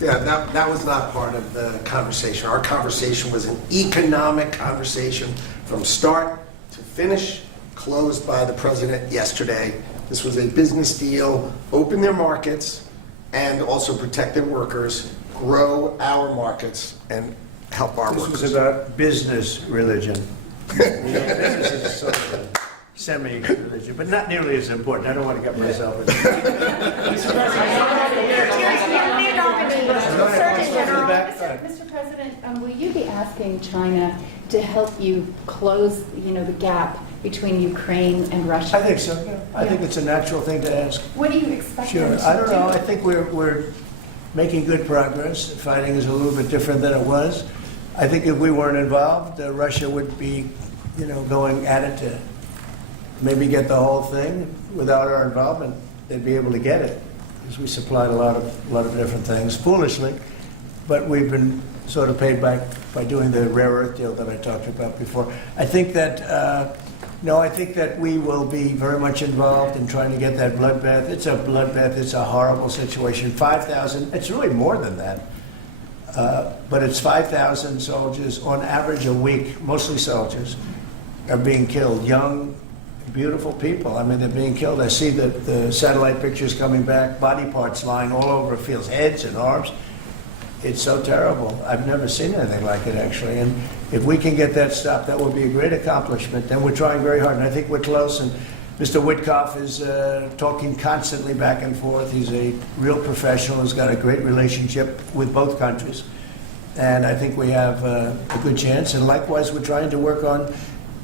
Yeah, that was not part of the conversation. Our conversation was an economic conversation from start to finish, closed by the president yesterday. This was a business deal, open their markets, and also protect their workers, grow our markets, and help our workers. This was about business religion. Business is so good. semi-religion, but not nearly as important. I don't want to get myself in. Mr. President, will you be asking China to help you close, the gap between Ukraine and Russia? I think so. Yeah. I think it's a natural thing to ask. What do you expect? Sure. them to I don't know. do? I think we're making good progress. Fighting is a little bit different than it was. I think if we weren't involved, Russia would be, going at it to maybe get the whole thing. Without our involvement, they'd be able to get it, because we supplied a lot of different things foolishly, but we've been sort of paid back by doing the rare earth deal that I talked about before. I think that I think that we will be very much involved in trying to get that bloodbath. It's a bloodbath. It's a horrible situation. 5,000. It's really more than that. But it's 5,000 soldiers on average a week, mostly soldiers, are being killed. Young, beautiful people. I mean, they're being killed. I see the satellite pictures coming back, body parts lying all over fields, heads and arms. It's so terrible. I've never seen anything like it, actually. And if we can get that stopped, that would be a great accomplishment. And we're trying very hard. And I think we're close. And Mr. Witkoff is talking constantly back and forth. He's a real professional. He's got a great relationship with both countries. And I think we have a good chance. And likewise, we're trying to work on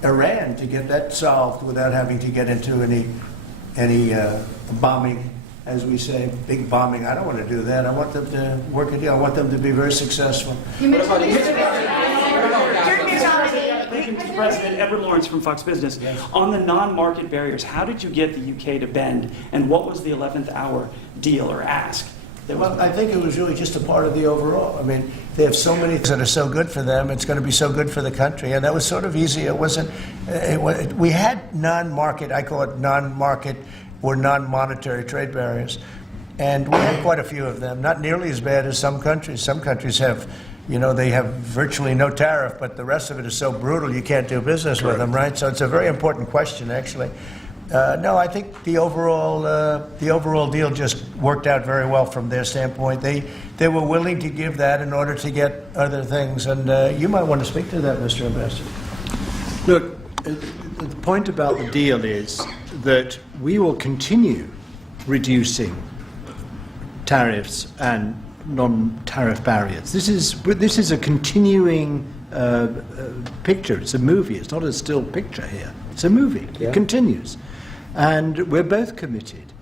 Iran to get that solved without having to get into any bombing, as we say, big bombing. I don't want to do that. I want them to work a deal. I want them to be very successful. Thank you, Mr. President. Edward Lawrence from Fox Business. Yes. On the non-market barriers, how did you get the UK to bend, and what was the 11th hour deal or ask? Well, I think it was really just a part of the overall. I mean, they have so many things that are so good for them. It's going to be so good for the country, and that was sort of easy. It wasn't. We had non-market. I call it non-market or non-monetary trade barriers, and we had quite a few of them. Not nearly as bad as some countries. Some countries have, they have virtually no tariff, but the rest of it is so brutal you can't do business with them, right? So it's a very important question, actually. No, I think the overall deal just worked out very well from their standpoint. They were willing to give that in order to get other things, and you might want to speak to that, Mr. Ambassador. Look, the point about the deal is that we will continue reducing tariffs and non-tariff barriers. This is a continuing picture. It's a movie. It's not a still picture here. It's a movie. Yeah. It continues. And we're both committed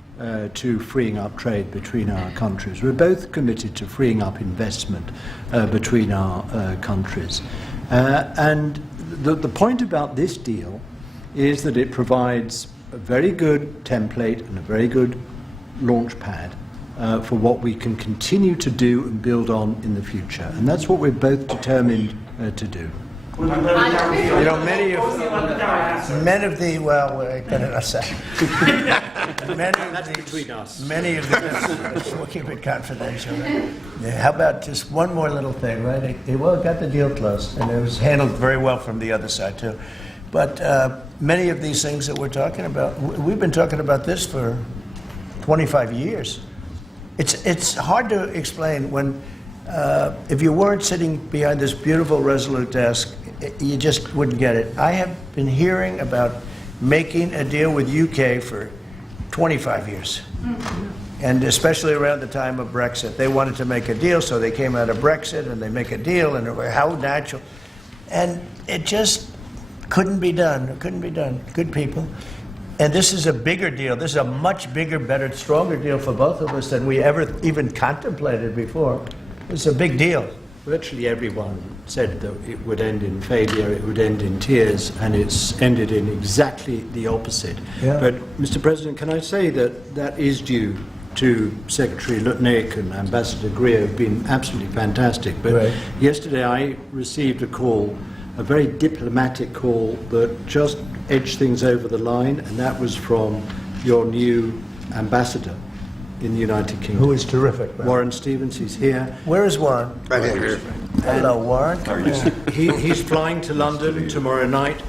to freeing up trade between our countries. We're both committed to freeing up investment between our countries. And the point about this deal is that it provides a very good template and a very good launch pad for what we can continue to do and build on in the future. And that's what we're both determined to do. Many of the we'll keep it confidential. Yeah, how about just one more little thing, right? It got the deal closed, and it was handled very well from the other side too. But many of these things that we're talking about, we've been talking about this for 25 years. It's hard to explain when. If you weren't sitting behind this beautiful Resolute desk, you just wouldn't get it. I have been hearing about making a deal with UK for 25 years. And especially around the time of Brexit. They wanted to make a deal, so they came out of Brexit and they make a deal, and how natural. And it just couldn't be done. It couldn't be done. Good people. And this is a bigger deal. This is a much bigger, better, stronger deal for both of us than we ever even contemplated before. It's a big deal. Virtually everyone said that it would end in failure, it would end in tears, and it's ended in exactly the opposite. Yeah. But, Mr. President, can I say that that is due to Secretary Lutnick and Ambassador Greer, who've been absolutely fantastic. But right. Yesterday I received a call, a very diplomatic call, that just edged things over the line, and that was from your new ambassador in the United Kingdom. Who is terrific. Right? Warren Stevens, he's here. Where is Warren? Right here. Hello, Warren. He's flying to London tomorrow night.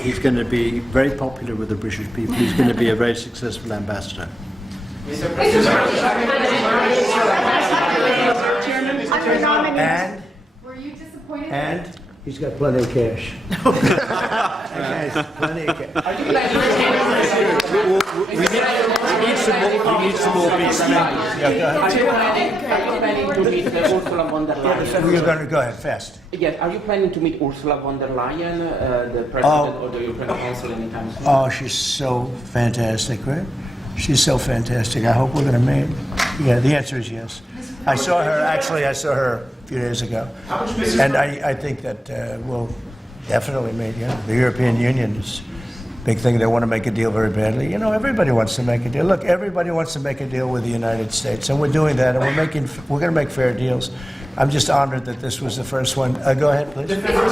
He's going to be very popular with the British people. He's going to be a very successful ambassador. And? Were you disappointed? And? He's got plenty of cash. That guy's plenty of cash. We need some more beef. Are you planning to meet Ursula von der Leyen? You're going to go ahead, fast. Yes, are you planning to meet Ursula von der Leyen, the President of the European Council, anytime soon? Oh, she's so fantastic, right? She's so fantastic. I hope we're going to meet. Yeah, the answer is yes. I saw her a few days ago. And I think that we'll definitely meet, yeah. The European Union is a big thing. They want to make a deal very badly. You know, everybody wants to make a deal. Look, everybody wants to make a deal with the United States, and we're doing that, and we're going to make fair deals. I'm just honored that this was the first one. Go ahead, please. The Federal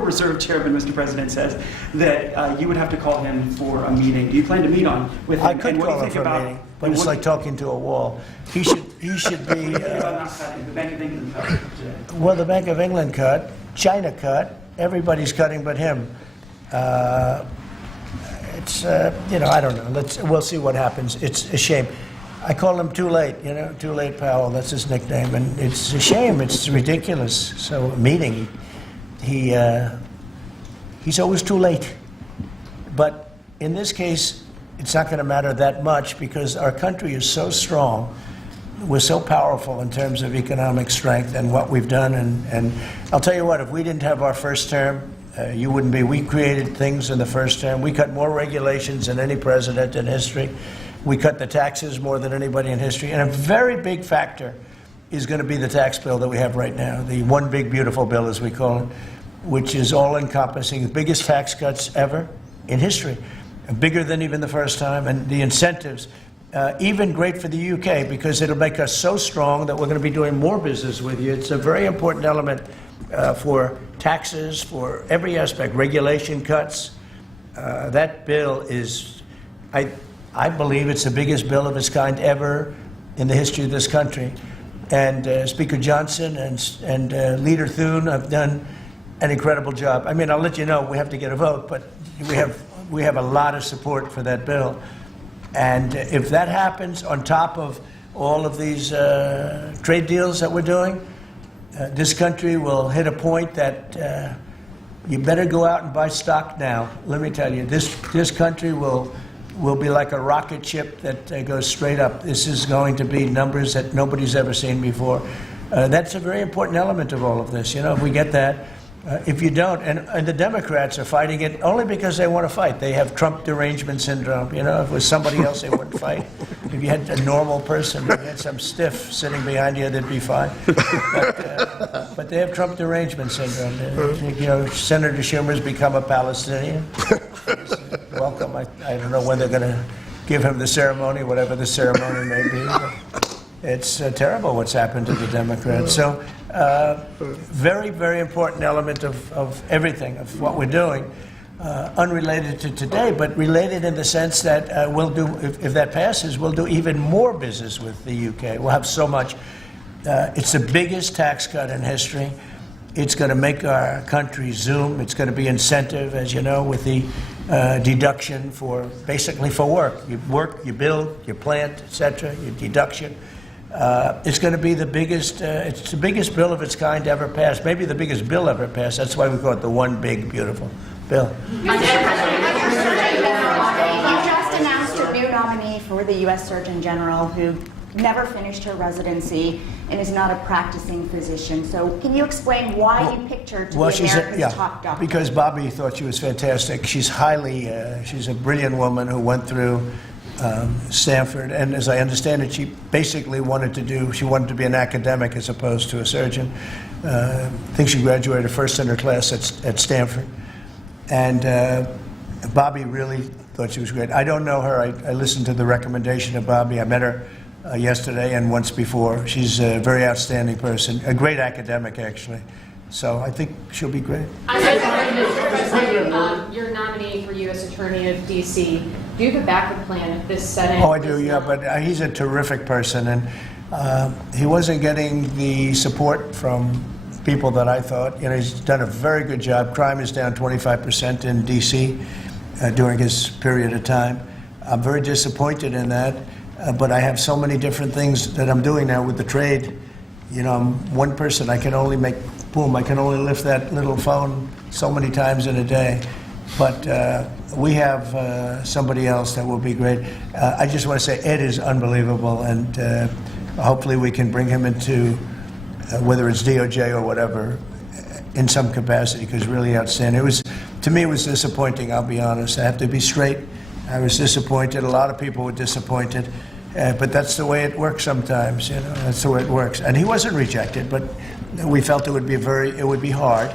Reserve Chairman, Mr. President, says that you would have to call him for a meeting. Do you plan to meet with him? I could call him for a meeting, but it's like talking to a wall. He should be. The Bank of England cut. Well, the Bank of England cut, China cut, everybody's cutting but him. It's I don't know. We'll see what happens. It's a shame. I call him Too Late, Too Late Powell, that's his nickname, and it's a shame, it's ridiculous. So, meeting, he's always too late. But in this case, it's not going to matter that much because our country is so strong, we're so powerful in terms of economic strength and what we've done, and I'll tell you what, if we didn't have our first term, you wouldn't be. We created things in the first term. We cut more regulations than any president in history. We cut the taxes more than anybody in history. And a very big factor is going to be the tax bill that we have right now, the one big beautiful bill, as we call it, which is all-encompassing, the biggest tax cuts ever in history, bigger than even the first time, and the incentives, even great for the UK, because it'll make us so strong that we're going to be doing more business with you. It's a very important element for taxes, for every aspect, regulation cuts. That bill is, I believe it's the biggest bill of its kind ever in the history of this country. And Speaker Johnson and Leader Thune have done an incredible job. I mean, I'll let you know, we have to get a vote, but we have a lot of support for that bill. And if that happens on top of all of these trade deals that we're doing, this country will hit a point that you better go out and buy stock now. Let me tell you, this country will be like a rocket ship that goes straight up. This is going to be numbers that nobody's ever seen before. That's a very important element of all of this. If we get that. If you don't, and the Democrats are fighting it only because they want to fight. They have Trump derangement syndrome. If it was somebody else, they wouldn't fight. If you had a normal person, if you had some stiff sitting behind you, they'd be fine. But they have Trump derangement syndrome. Senator Schumer's become a Palestinian. Welcome. I don't know when they're going to give him the ceremony, whatever the ceremony may be. It's terrible what's happened to the Democrats. So, very, very important element of everything, of what we're doing, unrelated to today, but related in the sense that we'll do, if that passes, we'll do even more business with the UK. We'll have so much. It's the biggest tax cut in history. It's going to make our country zoom. It's going to be incentive, as you know, with the deduction basically for work. You work, you build, you plant, etc. Your deduction. It's going to be the biggest. It's the biggest bill of its kind ever passed. Maybe the biggest bill ever passed. That's why we call it the one big beautiful bill. You just announced a new nominee for the U.S. Surgeon General who never finished her residency and is not a practicing physician. So can you explain why you picked her to be America's top doctor? Because Bobby thought she was fantastic. She's she's a brilliant woman who went through Stanford, and as I understand it, she basically wanted to be an academic as opposed to a surgeon. I think she graduated first in her class at Stanford. And Bobby really thought she was great. I don't know her. I listened to the recommendation of Bobby. I met her yesterday and once before. She's a very outstanding person, a great academic, actually. So I think she'll be great. Your nominee for U.S. Attorney of D.C., do you have a backup plan if this Senate? Oh, I do, yeah, but he's a terrific person, and he wasn't getting the support from people that I thought. He's done a very good job. Crime is down 25% in D.C. During his period of time. I'm very disappointed in that, but I have so many different things that I'm doing now with the trade. I'm one person. I can only make boom, I can only lift that little phone so many times in a day. But we have somebody else that will be great. I just want to say Ed is unbelievable, and hopefully we can bring him into, whether it's DOJ or whatever, in some capacity, because really outstanding. To me, it was disappointing, I'll be honest. I have to be straight. I was disappointed. A lot of people were disappointed. But that's the way it works sometimes, you know. That's the way it works. And he wasn't rejected, but we felt it would be hard.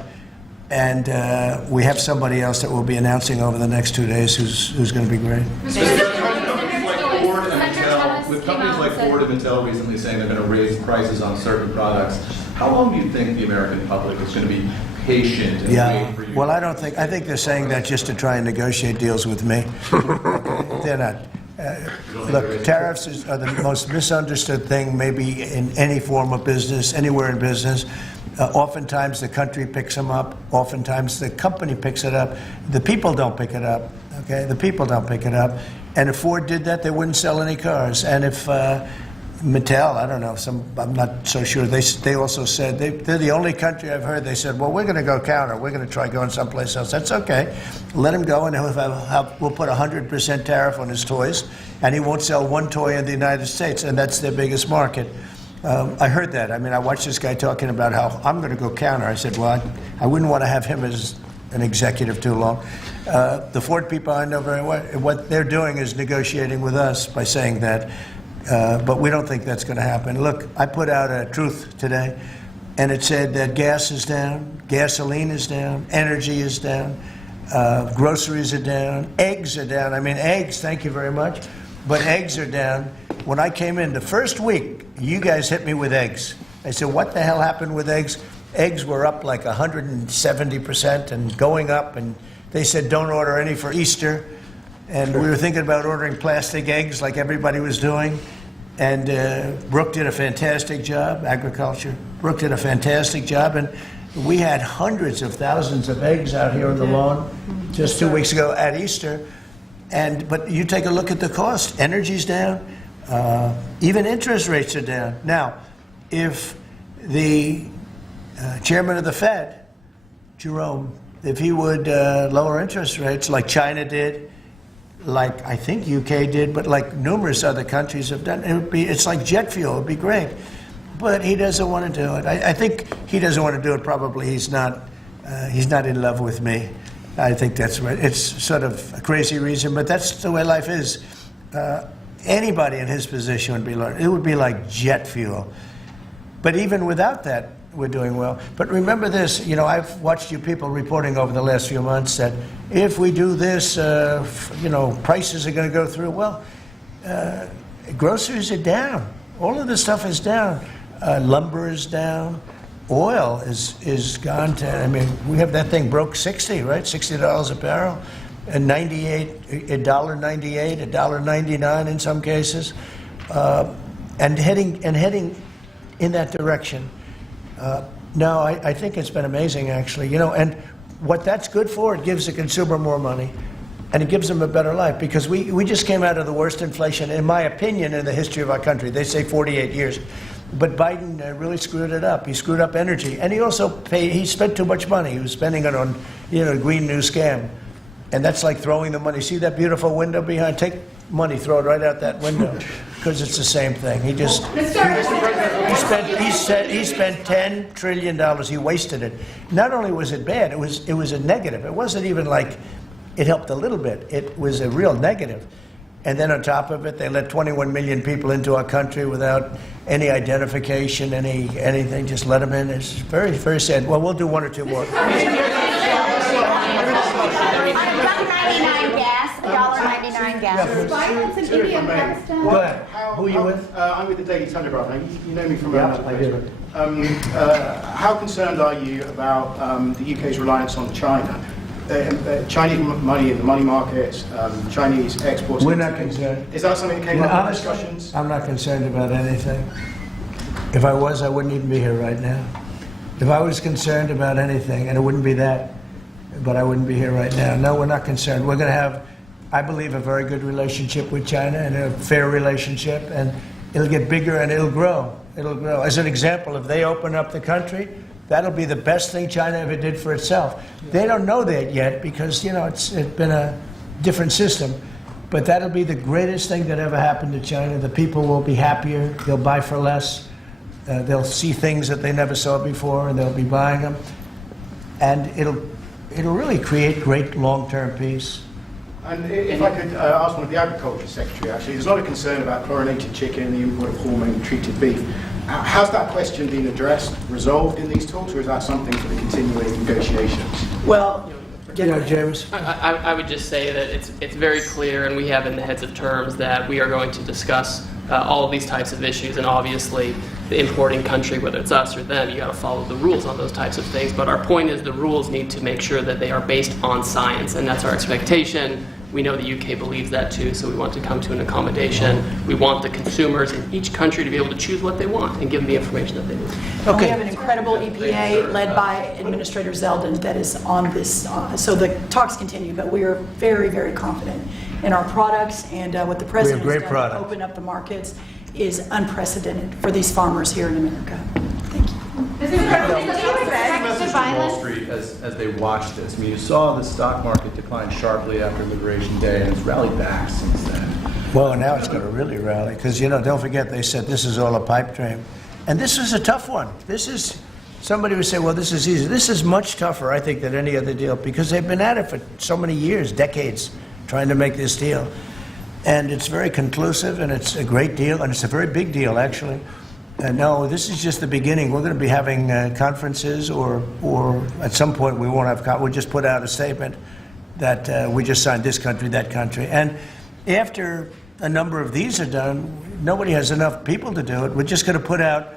And we have somebody else that we'll be announcing over the next 2 days who's going to be great. With companies like Ford and Intel recently saying they're going to raise prices on certain products, how long do you think the American public is going to be patient and wait for you? Well, I think they're saying that just to try and negotiate deals with me. They're not. Look, tariffs are the most misunderstood thing maybe in any form of business, anywhere in business. Oftentimes the country picks them up. Oftentimes the company picks it up. The people don't pick it up. Okay, the people don't pick it up. And if Ford did that, they wouldn't sell any cars. And if Mattel, I don't know, I'm not so sure. They also said they're the only country I've heard. They said, well, we're going to go counter. We're going to try going someplace else. That's okay. Let him go, and we'll put 100% tariff on his toys, and he won't sell one toy in the United States, and that's their biggest market. I heard that. I mean, I watched this guy talking about how I'm going to go counter. I said, well, I wouldn't want to have him as an executive too long. The Ford people I know very well. What they're doing is negotiating with us by saying that. But we don't think that's going to happen. Look, I put out a truth today, and it said that gas is down, gasoline is down, energy is down, groceries are down, eggs are down. I mean, eggs, thank you very much, but eggs are down. When I came in the first week, you guys hit me with eggs. I said, what the hell happened with eggs? Eggs were up like 170% and going up, and they said don't order any for Easter. And we were thinking about ordering plastic eggs like everybody was doing. And Brooke did a fantastic job, agriculture. Brooke did a fantastic job, and we had hundreds of thousands of eggs out here on the lawn just 2 weeks ago at Easter. But you take a look at the cost. Energy's down. Even interest rates are down. Now, if the chairman of the Fed, Jerome, if he would lower interest rates like China did, like I think UK did, but like numerous other countries have done, it's like jet fuel. It would be great. But he doesn't want to do it. I think he doesn't want to do it. Probably he's not in love with me. I think that's right. It's sort of a crazy reason, but that's the way life is. Anybody in his position would be it would be like jet fuel. But even without that, we're doing well. But remember this, you know, I've watched you people reporting over the last few months that if we do this, you know, prices are going to go through. Well, groceries are down. All of this stuff is down. Lumber is down. Oil is gone to, I mean, we have that thing broke 60, right? $60 a barrel. And $1.98, $1.99 in some cases. And heading in that direction. No, I think it's been amazing, actually. You know, and what that's good for, it gives the consumer more money, and it gives them a better life, because we just came out of the worst inflation, in my opinion, in the history of our country. They say 48 years. But Biden really screwed it up. He screwed up energy. And he also he spent too much money. He was spending it on, you know, Green New Scam. And that's like throwing the money. See that beautiful window behind? Take money, throw it right out that window, because it's the same thing. He just he spent $10 trillion. He wasted it. Not only was it bad, it was a negative. It wasn't even like it helped a little bit. It was a real negative. And then on top of it, they let 21 million people into our country without any identification, anything. Just let them in. It's very, very sad. Well, we'll do one or two more. $1.99 gas. Violence in India and Pakistan. Go ahead. Who are you with? I'm with the Daily Telegraph. Now, you know me from Yeah, another I place. do. How concerned are you about the UK's reliance on China? Chinese money in the money markets, Chinese exports. We're not concerned. Is that something that came up in discussions? I'm not concerned about anything. If I was, I wouldn't even be here right now. If I was concerned about anything, and it wouldn't be that, but I wouldn't be here right now. No, we're not concerned. We're going to have, I believe, a very good relationship with China, and a fair relationship, and it'll get bigger and it'll grow. It'll grow. As an example, if they open up the country, That'll be the best thing China ever did for itself. They don't know that yet because, it's been a different system. But that'll be the greatest thing that ever happened to China. The people will be happier. They'll buy for less. They'll see things that they never saw before, and they'll be buying them. And it'll really create great long-term peace. And if I could ask one of the Agriculture Secretary, actually, there's a lot of concern about chlorinated chicken, the import of hormone-treated beef. How's that question been addressed, resolved in these talks, or is that something for the continuing negotiations? Well, James. I would just say that it's very clear, and we have in the heads of terms that we are going to discuss all of these types of issues, and obviously the importing country, whether it's us or them, you got to follow the rules on those types of things. But our point is the rules need to make sure that they are based on science, and that's our expectation. We know the UK believes that too, so we want to come to an accommodation. We want the consumers in each country to be able to choose what they want and give them the information that they need. Okay. We have an incredible EPA led by Administrator Zeldin that is on this. So the talks continue, but we are very, very confident in our products, and what the President has done to open up the markets is unprecedented for these farmers here in America. Thank you. Wall Street as they watched this. I mean, you saw the stock market decline sharply after Liberation Day, and it's rallied back since then. Well, now it's going to really rally because, don't forget, they said this is all a pipe dream. And this is a tough one. Somebody would say, well, this is easy. This is much tougher, I think, than any other deal because they've been at it for so many years, decades, trying to make this deal. And it's very conclusive, and it's a great deal, and it's a very big deal, actually. No, this is just the beginning. We're going to be having conferences, or at some point we won't have. We'll just put out a statement that we just signed this country, that country, and after a number of these are done, nobody has enough people to do it. We're just going to put out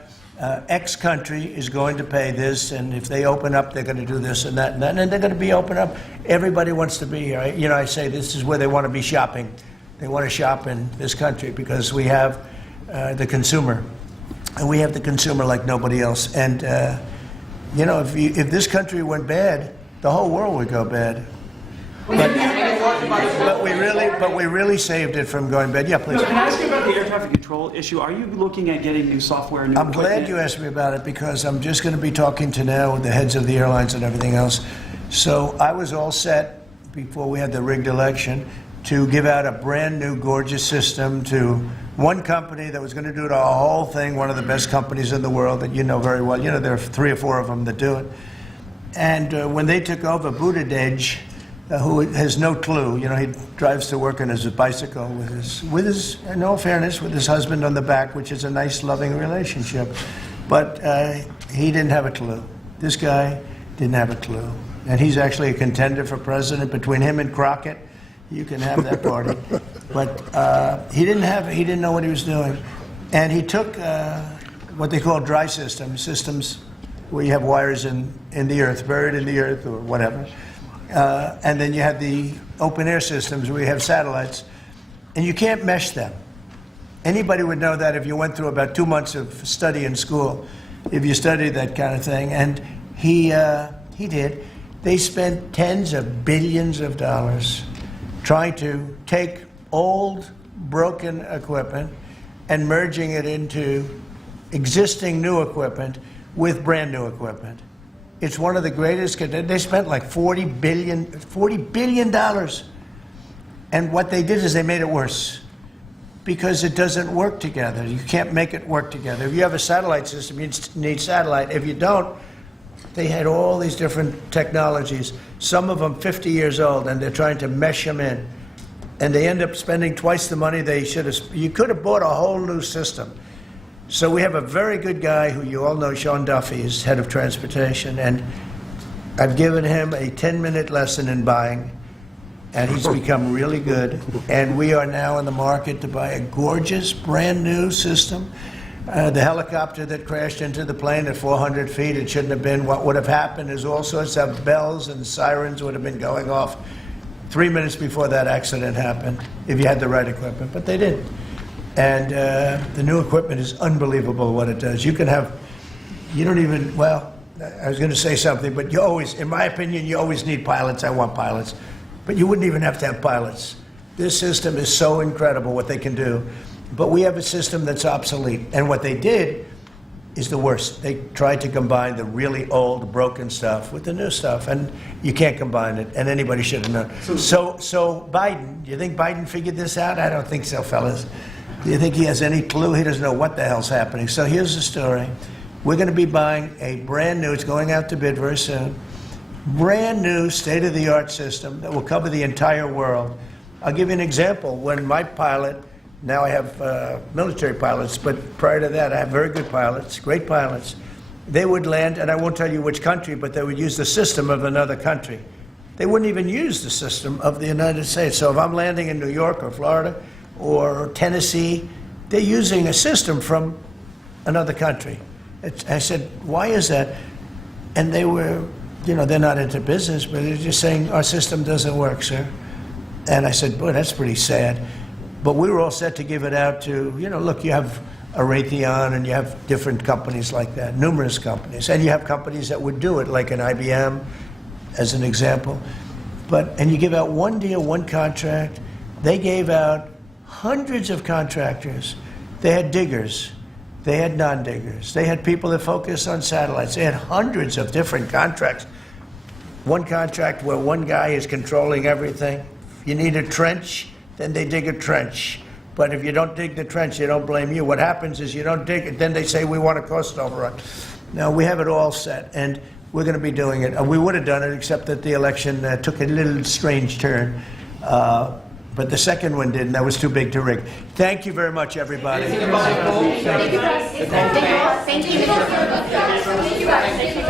X country is going to pay this, and if they open up, they're going to do this and that, and they're going to be open up. Everybody wants to be here. I say this is where they want to be shopping. They want to shop in this country because we have the consumer. And we have the consumer like nobody else. And, if this country went bad, the whole world would go bad. But we really saved it from going bad. Yeah, please. No, can I ask you about the air traffic control issue? Are you looking at getting new software and new I'm glad you asked me about it because I'm just going to be talking to now the heads of the airlines and everything else. So I was all set before we had the rigged election to give out a brand new gorgeous system to one company that was going to do the whole thing, one of the best companies in the world that you know very well. There are 3 or 4 of them that do it. And when they took over, Buttigieg, who has no clue, he drives to work on his bicycle with his, in all fairness, with his husband on the back, which is a nice, loving relationship. But he didn't have a clue. This guy didn't have a clue. And he's actually a contender for president. Between him and Crockett, you can have that party. But he didn't know what he was doing. And he took what they call dry systems where you have wires in the earth, buried in the earth or whatever. And then you have the open air systems where you have satellites. And you can't mesh them. Anybody would know that if you went through about 2 months of study in school, if you studied that kind of thing. And he did. They spent tens of billions of dollars trying to take old, broken equipment and merging it into existing new equipment with brand new equipment. It's one of the greatest. They spent like $40 billion. And what they did is they made it worse because it doesn't work together. You can't make it work together. If you have a satellite system, you need satellite. If you don't, they had all these different technologies, some of them 50 years old, and they're trying to mesh them in. And they end up spending twice the money they should have. You could have bought a whole new system. So we have a very good guy who you all know, Sean Duffy, is head of transportation, and I've given him a 10-minute lesson in buying, and he's become really good. And we are now in the market to buy a gorgeous, brand new system. The helicopter that crashed into the plane at 400 feet, it shouldn't have been. What would have happened is all sorts of bells and sirens would have been going off 3 minutes before that accident happened if you had the right equipment, but they didn't. And the new equipment is unbelievable what it does. You don't even, well, I was going to say something, but you always, in my opinion, you always need pilots. I want pilots. But you wouldn't even have to have pilots. This system is so incredible what they can do. But we have a system that's obsolete. And what they did is the worst. They tried to combine the really old, broken stuff with the new stuff, and you can't combine it, and anybody should have known. So Biden, do you think Biden figured this out? I don't think so, fellas. Do you think he has any clue? He doesn't know what the hell's happening. So here's the story. We're going to be buying a brand new, it's going out to bid very soon, brand new state-of-the-art system that will cover the entire world. I'll give you an example. When my pilot, now I have military pilots, but prior to that I have very good pilots, great pilots. They would land, and I won't tell you which country, but they would use the system of another country. They wouldn't even use the system of the United States. So if I'm landing in New York or Florida or Tennessee, they're using a system from another country. I said, why is that? And they were, they're not into business, but they're just saying, our system doesn't work, sir. And I said, boy, that's pretty sad. But we were all set to give it out to, look, you have a Raytheon and you have different companies like that, numerous companies. And you have companies that would do it, like an IBM, as an example. And you give out one deal, one contract. They gave out hundreds of contractors. They had diggers. They had non-diggers. They had people that focused on satellites. They had hundreds of different contracts. One contract where one guy is controlling everything. If you need a trench, then they dig a trench. But if you don't dig the trench, they don't blame you. What happens is you don't dig it, then they say we want a cost overrun. Now, we have it all set, and we're going to be doing it. We would have done it, except that the election took a little strange turn. But the second one didn't. That was too big to rig. Thank you very much, everybody. Thank you.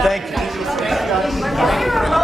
Thank you.